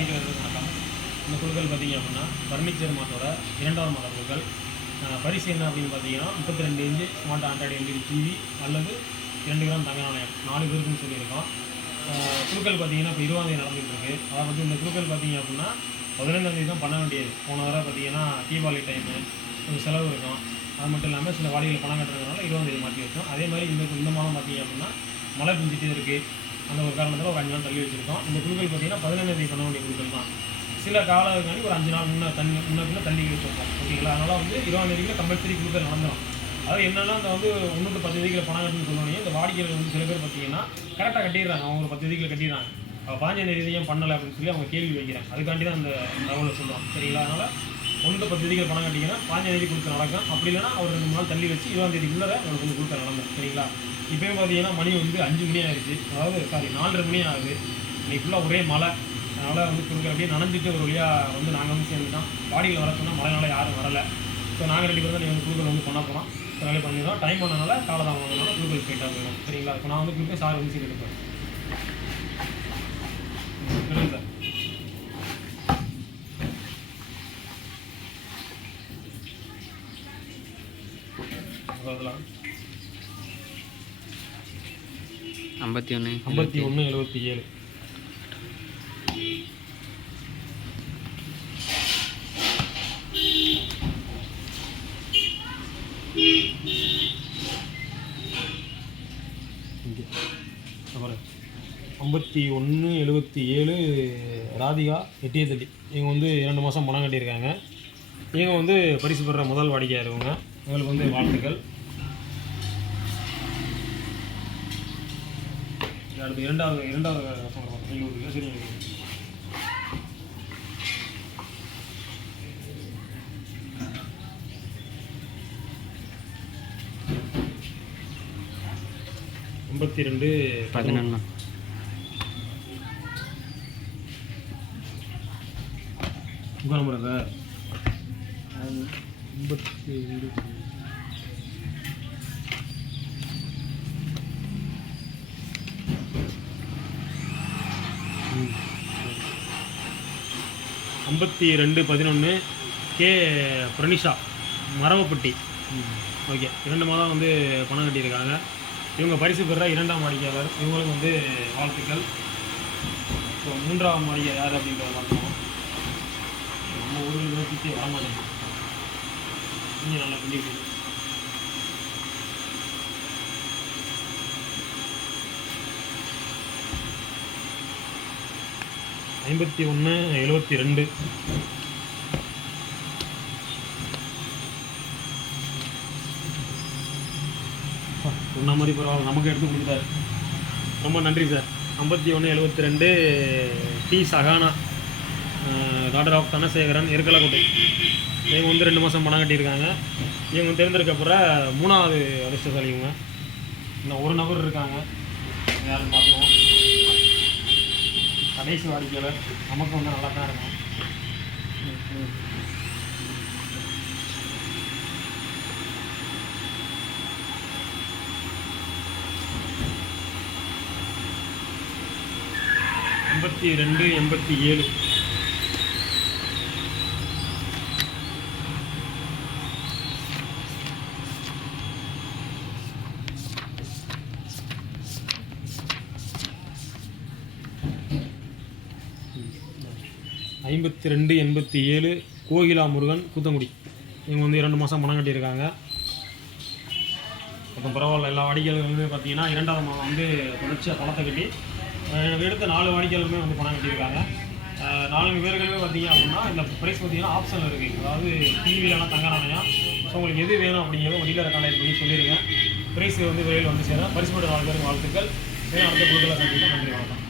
வாடிக்கையாளர்களுக்கு வணக்கம். இந்த குழுக்கள் பார்த்தீங்க அப்படின்னா ஃபர்னிச்சர் மார்ட்டோட 2வது மாத குழுக்கள். பரிசு என்ன அப்படின்னு பார்த்தீங்கன்னா 32 inch smart Android LED TV அல்லது 2 கிராம் தங்க நாணயம் 4 பேருக்குன்னு சொல்லியிருக்கோம். குழுக்கள் பார்த்தீங்கன்னா இப்போ 20ஆம் தேதி நடந்துகிட்டு இருக்குது. அதாவது இந்த குழுக்கள் பார்த்தீங்க அப்படின்னா 15ஆம் தேதி தான் பண்ண வேண்டியது. போன தடவை பார்த்தீங்கன்னா தீபாவளி டைமு கொஞ்சம் செலவு இருக்கும். அது மட்டும் இல்லாமல் சில வாடிகள் பணம் கட்டுறதுனால 20ஆம் தேதி மாற்றி வச்சோம். அதே மாதிரி இந்த மாதம் பார்த்தீங்க அப்படின்னா மழை பெஞ்சிட்டே இருக்குது. அந்த ஒரு காரணத்தில் ஒரு 5 நாள் தள்ளி வச்சுருக்கோம். இந்த குழுக்கள் பார்த்தீங்கன்னா 15ஆம் தேதி பண்ண வேண்டிய குழுக்கள் தான். சில காலத்துக்காண்டி ஒரு 5 நாள் முன்ன தள்ளி வச்சுருக்கோம். ஓகேங்களா? அதனால் வந்து 20ஆம் தேதியில் கம்பல்சரி குழுக்கள் நடந்துடும். அதாவது என்னென்னா இந்த வந்து 1 to 10 தேதிகளை பணம் கட்டுன்னு சொன்னோன்னே இந்த வாடிக்கையாளர் வந்து சில பேர் பார்த்தீங்கன்னா கரெக்டாக கட்டிடுறாங்க. அவங்க ஒரு 10 தேதிகளை கட்டிடுறாங்க. 15ஆம் தேதி ஏன் பண்ணலை அப்படின்னு சொல்லி அவங்க கேள்வி வைக்கிறாங்க. அதுக்காண்டி தான் அந்த தகவலை சொல்கிறோம். சரிங்களா? அதனால் 1 to 10 தேதிகள் பணம் கட்டிங்கன்னா 15ஆம் தேதி கொடுக்க நடக்கும். அப்படி இல்லைனா அவர் 2 நாள் தள்ளி வச்சு 20ஆம் தேதிக்குள்ளே அவருக்கு வந்து கொடுக்க நடக்கும். சரிங்களா? இப்போயும் பார்த்தீங்கன்னா மணி வந்து 5 மணி ஆயிடுச்சு. அதாவது 4:30 மணி ஆகுது. இன்னைக்கு ஃபுல்லாக ஒரே மழை. அதனால் வந்து கொடுக்க அப்படியே நனைஞ்சிட்டு ஒரு வழியாக வந்து நாங்கள் வந்து சேர்ந்துட்டோம். வாடிகள் வர சொன்னால் மழைனால யாரும் வரலை. ஸோ நாங்கள் 2 பேர் தான் நீங்கள் வந்து குழுக்கள் வந்து பண்ண போகிறோம். அதனாலே பண்ணிடுறோம். டைம் பண்ணனால காலதாமம் வந்ததுனால குழுக்கள் ஸ்ட்ரைட்டாக போயிடும். சரிங்களா? இப்போ நான் வந்து கொடுப்பேன், சார் வந்து சீர் எடுப்பேன். சொல்லுங்கள் சார். 51 77 5177 ராதிகா எட்டியத்தள்ளி. இவங்க வந்து 2 மாதம் பணம் கட்டியிருக்காங்க. இவங்க வந்து பரிசு பெற முதல் வாடிக்கையாக இருக்கவங்க. இவங்களுக்கு வந்து வாழ்த்துக்கள். அடுத்து இரண்டாவது சரி. 52 11 உங்கள் number sir 52 5211 K Pranisha Maravapatti. Okay, 2 மாதம் வந்து பணம் கட்டியிருக்காங்க. இவங்க பரிசு பெற 2ஆம் வாடிக்கையாளர். இவங்களுக்கு வந்து வாழ்த்துக்கள். ஸோ 3ஆம் வாடிக்கையாளர் யார் அப்படின்றத பார்க்கணும். நம்ம ஊரில் நோக்கிட்டே வரமாட்டேங்க. நீங்கள் நல்லா பண்ணிவிடுங்க. $51 72 சொன்ன மாதிரி பரவாயில்ல, நமக்கு எடுத்து கொடுத்துட்டாரு. ரொம்ப நன்றி sir. 51 72 D Sahana, doctor of Dhanasekaran, Erukkalakottai. இவங்க வந்து 2 மாதம் பணம் கட்டியிருக்காங்க. இவங்க தேர்ந்தெடுக்கப்புறம் 3ஆவது அதிர்ஷ்டசாலி. இவங்க இன்னும் ஒரு நபர் இருக்காங்க, யாருன்னு பார்த்துருவோம். கடைசி வாடிக்கையாளர். நமக்கு வந்து நல்லா தான் இருக்கும். $52 87 52 87 கோகிலா முருகன், கூத்தங்குடி. இவங்க வந்து 2 மாதம் பணம் கட்டியிருக்காங்க. அப்போ பரவாயில்ல. எல்லா வாடிக்கையாளர்களுமே பார்த்தீங்கன்னா 2ஆவது மாதம் வந்து தொடர்ச்சியாக பணத்தை கட்டி எடுத்த 4 வாடிக்கையாளருமே வந்து பணம் கட்டியிருக்காங்க. 4 பேர்களுமே பார்த்தீங்க அப்படின்னா இந்த ப்ரைஸ் பார்த்தீங்கன்னா ஆப்ஷன் இருக்குது. அதாவது டிவியிலலாம் தங்க நாணயம். ஸோ உங்களுக்கு எது வேணும் அப்படிங்கிறத உங்கள் டீலரை கான்டாக்ட் பண்ணி சொல்லிடுங்க. ப்ரைஸ் வந்து விரைவில் வந்து சேரும். பரிசு பெற்ற 4 பேருக்கு வாழ்த்துக்கள். அடுத்த குழுக்களை சந்திப்போம். நன்றி, வணக்கம்.